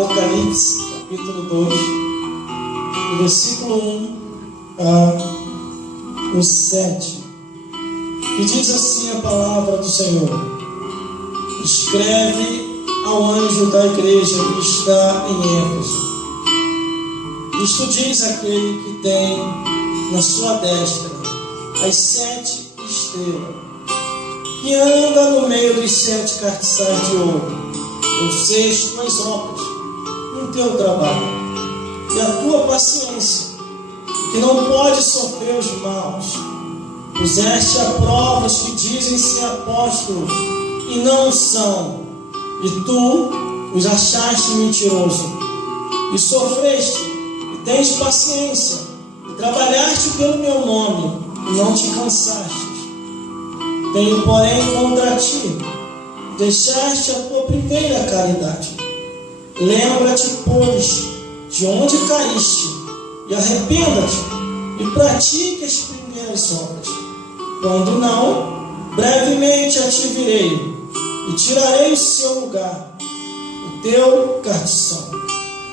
Apocalipse, capítulo 2, do versículo 1 ao 7, que diz assim a palavra do Senhor: escreve ao anjo da igreja que está em Éfeso. Isto diz aquele que tem na sua destra as 7 estrelas, que anda no meio dos 7 castiçais de ouro. Eu sei as tuas obras, o teu trabalho e a tua paciência, que não pode sofrer os maus. Puseste a prova os que dizem ser apóstolos e não são, e tu os achaste mentiroso, e sofreste, e tens paciência, e trabalhaste pelo meu nome, e não te cansaste. Tenho, porém, contra ti, deixaste a tua primeira caridade. Lembra-te, pois, de onde caíste, e arrependa-te, e pratique as primeiras obras. Quando não, brevemente a te virei, e tirarei o seu lugar, o teu castição.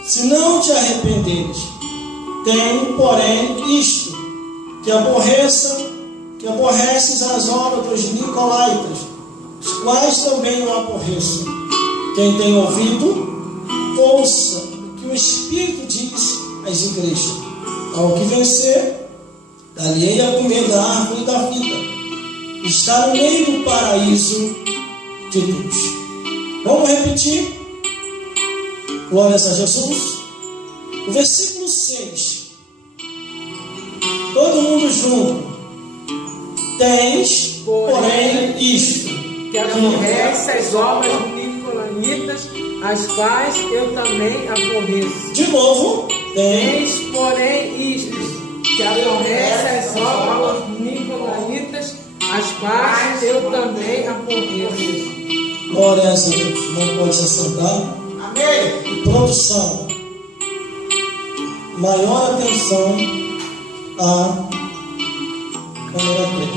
Se não te arrependeres, tenho, porém, isto, que aborreces as obras dos nicolaítas, os quais também eu aborreço. Quem tem ouvido, ouça o que o Espírito diz às igrejas. Ao que vencer, dar-lhe-ei a comer da árvore da vida, está no meio do paraíso de Deus. Vamos repetir? Glórias a Jesus. O versículo 6. Todo mundo junto. Tens, porém, isto, que aborrece as obras nicolaítas, as quais eu também aborreço. De novo. Tens, porém, isto, que aborrece as obras nicolaítas, as quais eu também aborreço. Glória a Deus. Não pode se assentar. Amém. E produção. Maior atenção à câmera 3.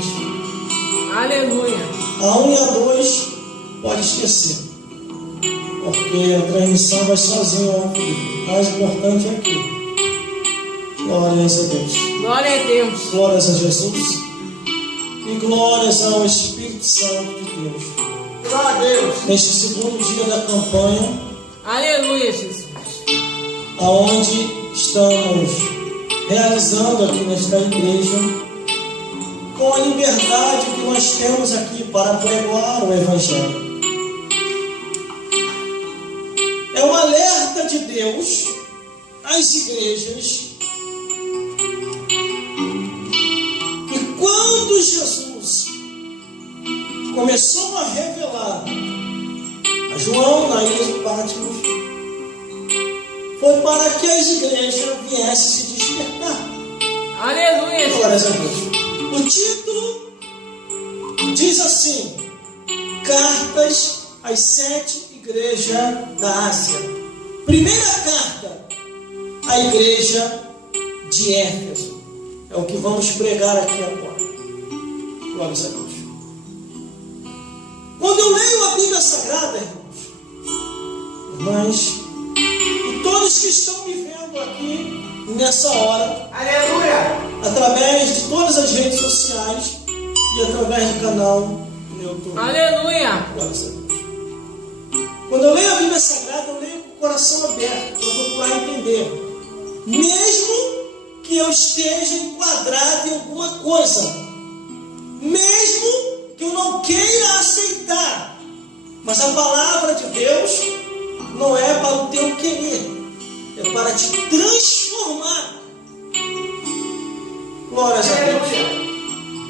Aleluia. A 1 e a 2 pode esquecer, porque a transmissão vai sozinha ao vivo. O mais importante é aqui. Glórias a Deus. Glória a Deus. Glórias a Jesus. E glórias ao Espírito Santo de Deus. Glória a Deus. Neste segundo dia da campanha, Aleluia, Jesus. aonde estamos realizando aqui nesta igreja, com a liberdade que nós temos aqui para pregar o Evangelho. É um alerta de Deus às igrejas que quando Jesus começou a revelar a João na ilha de Patmos, foi para que as igrejas viessem se despertar. Aleluia, Glórias a Jesus. Deus. O título diz assim: Cartas às 7 igrejas da Ásia. Primeira carta à igreja de Éfeso. É o que vamos pregar aqui agora. Glórias a Deus. Quando eu leio a Bíblia Sagrada, irmãs, e todos que estão me vendo aqui nessa hora, Aleluia. através de todas as redes sociais e através do canal no YouTube. Aleluia. Glórias a Deus. Quando eu leio a Bíblia Sagrada, eu leio com o coração aberto para procurar entender. Mesmo que eu esteja enquadrado em alguma coisa, mesmo que eu não queira aceitar, mas a palavra de Deus não é para o teu querer, é para te transformar. Glórias a Deus.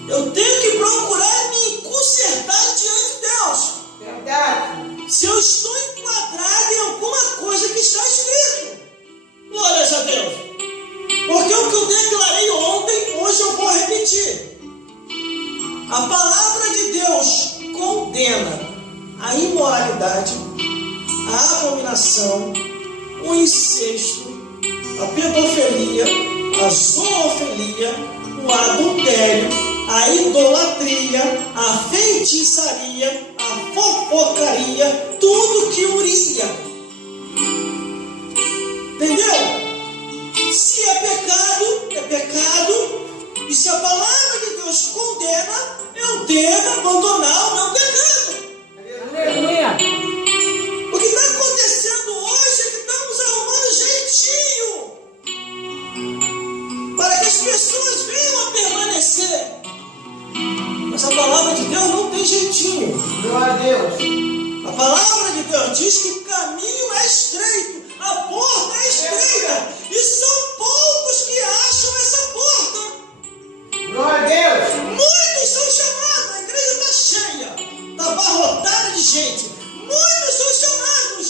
Eu tenho que procurar me consertar diante de Deus. Verdade. Se eu estou enquadrado em alguma coisa que está escrito. Glórias a Deus. Porque o que eu declarei ontem, hoje eu vou repetir. A palavra de Deus condena a imoralidade, a abominação, o incesto, a pedofilia, a zoofilia, o adultério, a idolatria, a feitiçaria, a fofocaria, tudo que Uria Entendeu? Se é pecado, é pecado. E se a palavra de Deus condena, eu devo abandonar o meu pecado. Aleluia. O que está acontecendo hoje é que estamos arrumando jeitinho para que as pessoas venham a permanecer. Mas a palavra de Deus não tem jeitinho. Glória a Deus. A palavra de Deus diz que o caminho é estreito, a porta é estreita, e são poucos que acham essa porta. Glória a Deus. Muitos são chamados, a igreja está cheia, está abarrotada de gente. Muitos são chamados,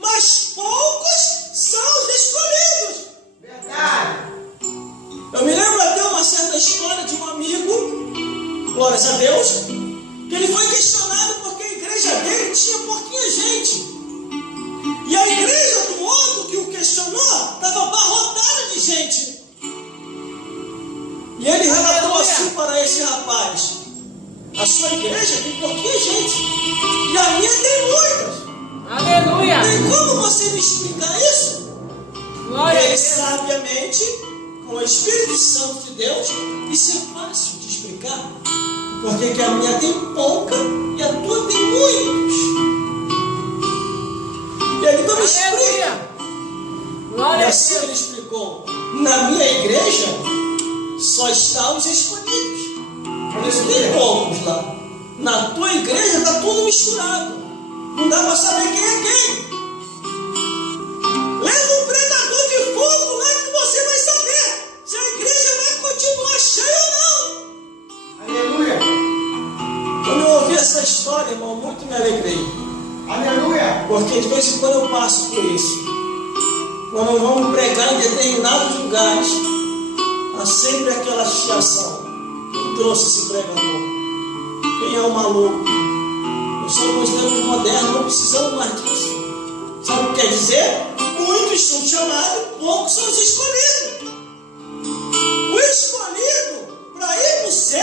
mas poucos são os escolhidos. Verdade. Eu me lembro até uma certa história de um amigo, glórias a Deus, que ele foi questionado porque a igreja dele tinha pouquinha gente. E a igreja do outro que o questionou estava abarrotada de gente. E ele relatou assim para esse rapaz: a sua igreja tem pouquinha gente, e a minha tem muitas. Aleluia. Tem como você me explicar isso? Glória a Ele Deus. sabiamente, com o Espírito Santo de Deus, isso é fácil de explicar. Porque que a minha tem pouca e a tua tem muitos. E ele então me explica. E Glória a assim Deus. ele explicou: na minha igreja só estão os escolhidos. Por isso tem poucos lá. Na tua igreja está tudo misturado. Não dá para saber quem é quem. Leva um pregador de fogo lá que você vai saber se a igreja vai continuar cheia ou não. Aleluia. Quando eu ouvi essa história, irmão, muito me alegrei. Aleluia. Porque de vez em quando eu passo por isso. Quando vamos pregar em determinados lugares, há sempre aquela chiação. Quem trouxe esse pregador? Quem é o maluco? Nós somos tempos modernos, não precisamos mais disso. Sabe o que quer dizer? Muitos são chamados, poucos são os escolhidos. O escolhido para ir para o céu é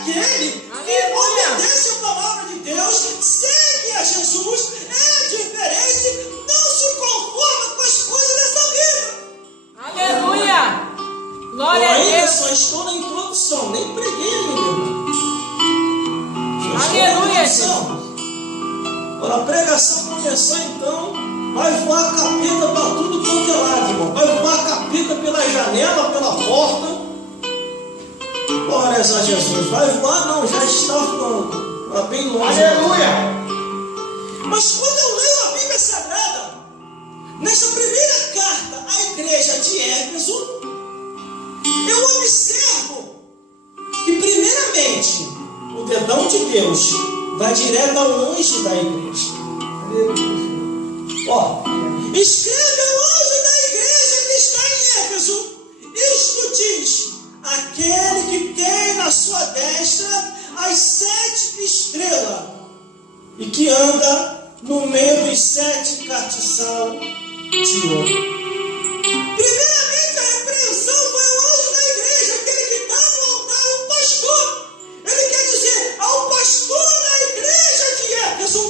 aquele que obedece a palavra de Deus, segue a Jesus, é diferente, não se conforma com as coisas dessa vida. Aleluia. Eu Glória a ainda Deus. só estou na introdução, nem preguei ainda, irmão. Só estou na Aleluia. introdução. Quando a pregação começar, então, vai voar capeta para tudo quanto é lado, irmão. Vai voar capeta pela janela, pela porta. Glórias a Jesus. Vai voar? Não, já está voando. Está bem longe. Aleluia. Mas quando eu leio a Bíblia Sagrada, nessa primeira carta à igreja de Éfeso, eu observo que, primeiramente, o dedão de Deus vai direto ao anjo da igreja. Ó, escreve ao anjo da igreja que está em Éfeso. Isto diz: aquele que tem na sua destra as 7 estrelas e que anda no meio dos 7 castiçal de ouro. Primeiramente, a repreensão foi o anjo da igreja, aquele que está no altar, o pastor. Ele quer dizer ao pastor da igreja de Éfeso: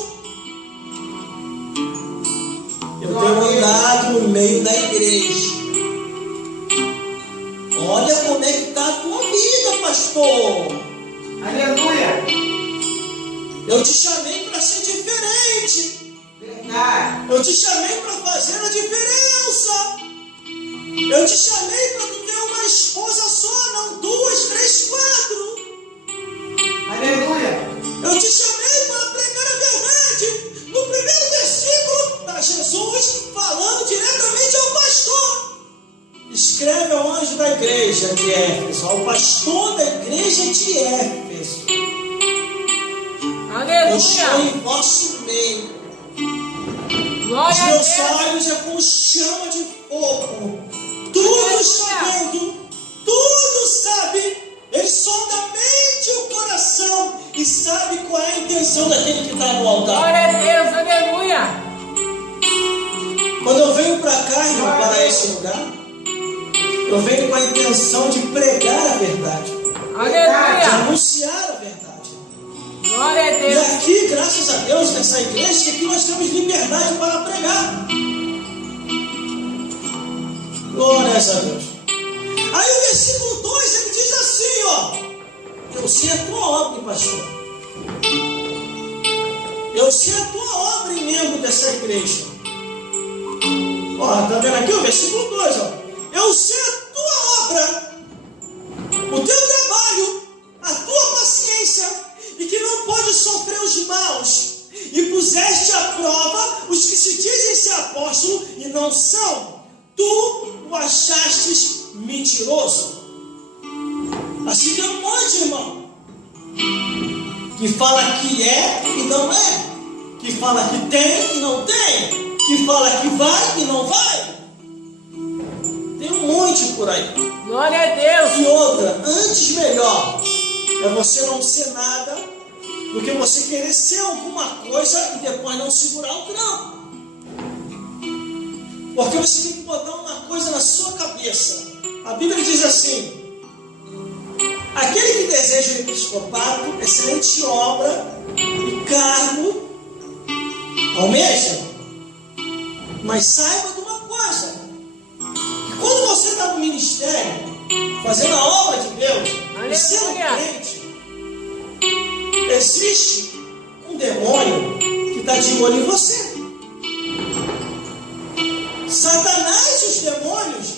eu tenho andado no meio da igreja. Olha como é que está a tua vida, pastor. Aleluia. Eu te chamei para ser diferente. Verdade. Eu te chamei para fazer a diferença. Eu te chamei para tu ter uma esposa só, não 2, 3, 4. Aleluia. Eu te chamei para pregar a verdade. No primeiro versículo está Jesus falando diretamente ao pastor. Escreve ao anjo da igreja de Éfeso, ao pastor da igreja de Éfeso: eu estou Aleluia. em vosso meio. Os Glória a meus Deus. olhos é como chama de fogo. Tudo está vendo, tudo sabe. Ele sonda a mente e o coração e sabe qual é a intenção daquele que está no altar. Glória a Deus. Aleluia. Quando eu venho para cá, irmão, para esse lugar, eu venho com a intenção de pregar a verdade, de Aleluia. anunciar a verdade. Glória a E Deus. aqui, graças a Deus, nessa igreja, que aqui nós temos liberdade para pregar. Glórias a Deus. Aí o versículo 2, ele diz assim, ó. Eu sei a tua obra, pastor. Eu sei a tua obra em membro dessa igreja. Ó, tá vendo aqui o versículo 2, ó. Eu sei a tua obra, o teu trabalho, a tua paciência, e que não pode sofrer os maus, e puseste à prova os que se dizem ser apóstolo e não são. Tu o achastes mentiroso. Assim tem um monte, irmão, que fala que é e não é, que fala que tem e não tem, que fala que vai e não vai. Tem um monte por aí. Glória a Deus. E outra, antes melhor é você não ser nada do que você querer ser alguma coisa e depois não segurar o trampo. Porque você tem que botar uma coisa na sua cabeça. A Bíblia diz assim: aquele que deseja o episcopato, excelente obra e cargo almeja. Mas saiba de uma coisa, que quando você está no ministério, fazendo a obra de Deus, e sendo crente, existe um demônio que está de olho em você. Satanás e os demônios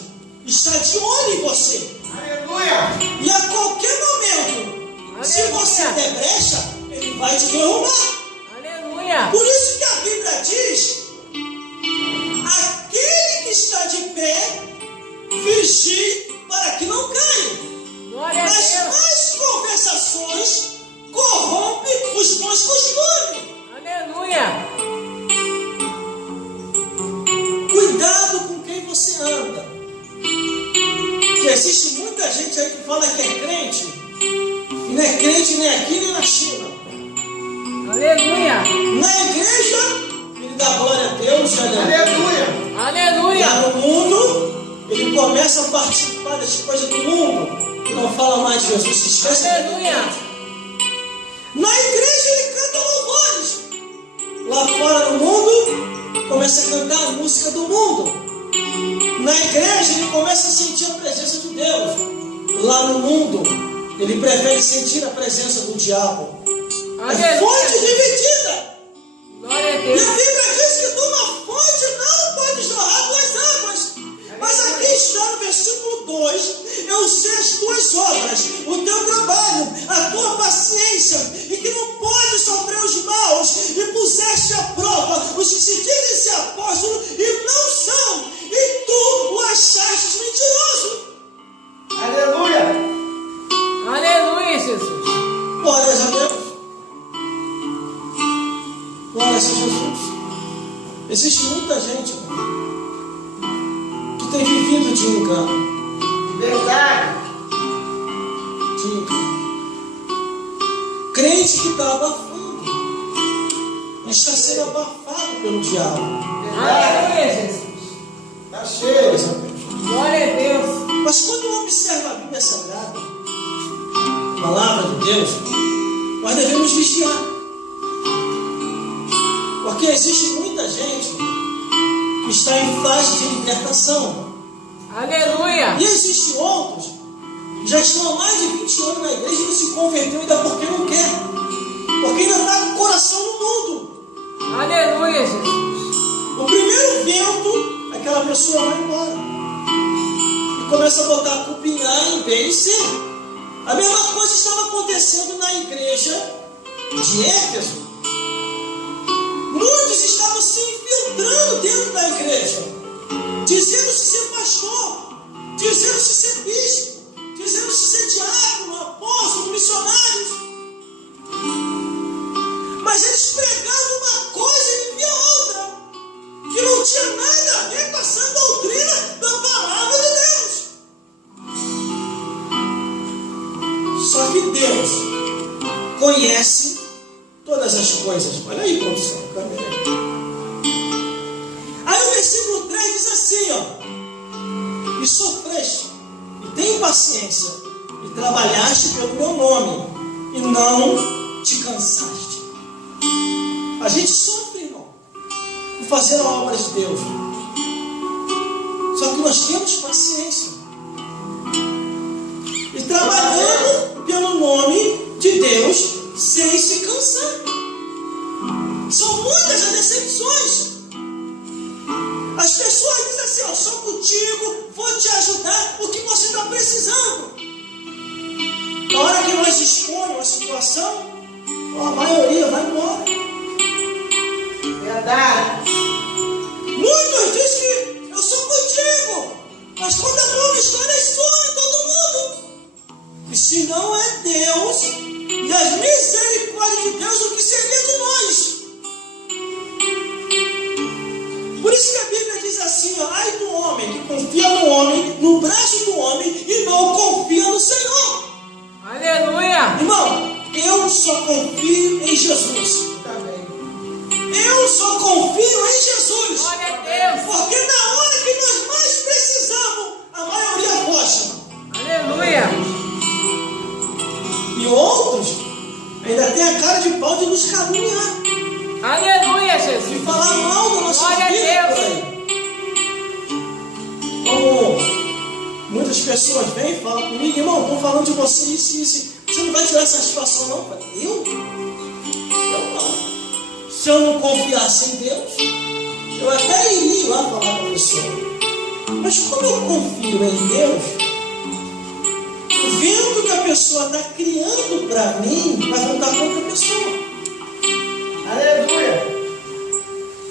estão de olho em você. Aleluia! E a qualquer momento, se você der brecha, ele vai te derrubar. Aleluia! Por isso que a Bíblia diz: aquele que está de pé, vigie para que não caia. Glória a As Deus! más conversações corrompem os bons costumes. Aleluia! Cuidado com quem você anda. Porque existe muita gente aí que fala que é crente, e não é crente nem aqui nem na China. Aleluia! Na igreja, ele dá glória a Deus, Aleluia! Aleluia! lá no mundo, ele começa a participar das coisas do mundo e não fala mais de Jesus, se esquece. Aleluia! Na igreja ele canta louvores. Lá fora no mundo, começa a cantar a música do mundo. Na igreja ele começa a sentir a presença de Deus. Lá no mundo, ele prefere sentir a presença do diabo. É fonte dividida. Glória a E Deus! a Bíblia diz que de uma fonte não pode jorrar duas águas. Mas aqui está no versículo 2: eu sei as tuas obras, o teu trabalho, a tua paciência, e que não pode sofrer os maus, e puseste à prova os que se dizem ser apóstolos e não são, e tu o achaste mentiroso. Aleluia! Aleluia, Jesus! Glórias a Deus. Glórias a Jesus. Existe muita gente, irmão, que tem vivido de engano. Verdade! De engano. Crente que está abafando, está sendo abafado pelo diabo. Aleluia, Jesus! Está cheio! Glória a Deus! Mas quando observa a Bíblia Sagrada, a palavra de Deus, nós devemos vigiar. Porque existe muita gente que está em fase de libertação. Aleluia! E existem outros que já estão há mais de 20 anos na igreja e não se converteu ainda porque não quer. Porque ainda está com o coração no mundo. Aleluia, Jesus! O primeiro vento, aquela pessoa vai embora. E começa a botar a culpa em A, em B e C. A mesma coisa estava acontecendo na igreja de Éfeso. Muitos estavam se infiltrando dentro da igreja, dizendo-se ser pastor, dizendo-se ser bispo, dizendo-se ser diácono, apóstolo, missionários. Mas eles pregavam uma coisa e viviam outra, que não tinha nada a ver com a sã doutrina da palavra de Deus. Só que Deus conhece todas as coisas. Olha aí, produção, câmera. Aí o versículo 3 diz assim, ó: e sofreste, e tem paciência, e trabalhaste pelo meu nome, e não te cansaste. A gente sofre, irmão, por fazer a obra de Deus. Só que nós temos paciência. E trabalhando pelo nome de Deus sem se cansar. São muitas as decepções. As pessoas dizem assim, ó, sou contigo, vou te ajudar, o que você está precisando. Na hora que nós expomos a situação, a maioria vai embora. Verdade. Muitos dizem que eu sou contigo, mas quando a bomba estoura, some todo mundo. E se não é Deus e as misericórdias de Deus, o que seria de nós? Por isso que a Bíblia diz assim, ó, ai do homem que confia no homem, no braço do homem e não confia no Senhor. Aleluia! Irmão, eu só confio em Jesus. Eu só confio em Jesus. Glória a Deus! Porque na hora que nós mais precisamos, a maioria foge. Aleluia! E outros ainda tem a cara de pau de nos caluniar, Aleluia, Jesus! de falar mal da nossa Glória a vida Deus. por aí. Como muitas pessoas vêm e falam comigo, irmão, estou falando de você, isso. Você não vai tirar satisfação não? Eu? Eu não. Se eu não confiasse em Deus, eu até iria lá falar com a pessoa. Mas como eu confio em Deus, o vento que a pessoa está criando para mim vai voltar contra a pessoa. Aleluia.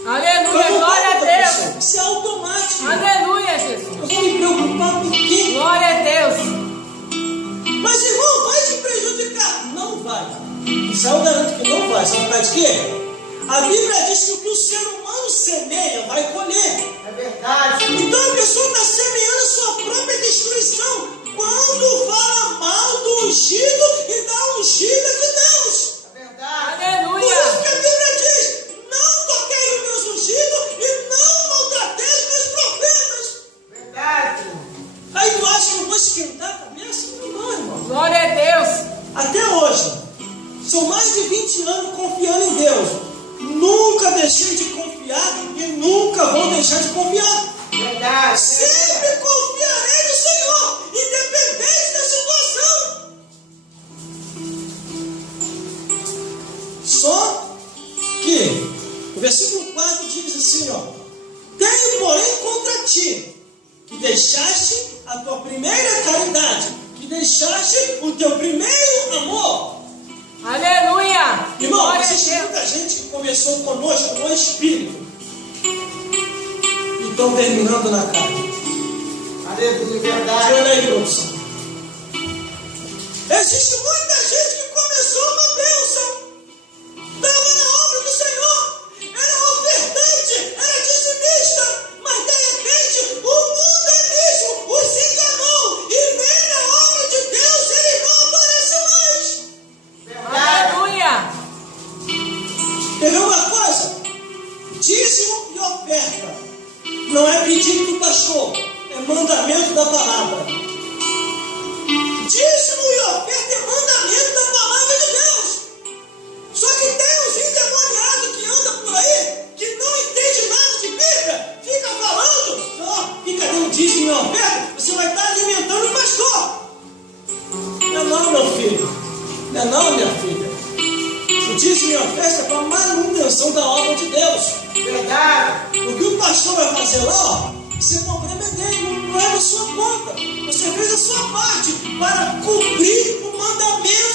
Aleluia! Glória a Deus! Isso é automático. Aleluia, Jesus! Eu vou me preocupar com quê? Glória a Deus! Mas irmão, vai te prejudicar? Não vai. Isso eu garanto que não vai. Sabe por causa de quê? A Bíblia diz que o que o ser humano semeia vai colher. É verdade. Então a pessoa está semeando a sua própria destruição quando fala mal do ungido e da ungida de Deus. É verdade. Por Aleluia! isso que a Bíblia diz, não toquei nos meus ungidos e não maltratei os meus profetas. Verdade. Aí tu acha que eu vou esquentar a cabeça? Não, irmão. Glória a Deus! Até hoje, são mais de 20 anos confiando em Deus. Nunca deixei de confiar e nunca vou deixar de confiar. Verdade. Sempre confiarei no Senhor, independente da situação. Só que o versículo 4 diz assim, ó: tenho, porém, contra ti, que deixaste a tua primeira caridade, que deixaste o teu primeiro amor. Aleluia! Irmão, Glória a existe Deus! muita gente que começou conosco no espírito e estão terminando na carne. Aleluia. Verdade. Olha aí, produção. Existe muita gente que começou uma bênção, estava na obra do Senhor, era ofertante, era dizimista, mas de repente o mundo mesmo os enganou e vem na obra de Deus, ele não aparece mais. Verdade. Aleluia! Quer ver uma coisa? Dízimo e oferta não é pedido do pastor, é mandamento da palavra. Dízimo e oferta é mandamento da palavra de Deus. Só que tem uns endemoniados que andam por aí, que não entende nada de Bíblia, fica falando, ó, fica dando dízimo e oferta, você vai estar alimentando o pastor. Não é não, meu filho. Não é não, minha filha. O dízimo e oferta é para a manutenção da obra de Deus. Verdade. O que o pastor vai fazer lá, ó, esse problema é dele, não é da sua conta. Você fez a sua parte para cumprir o mandamento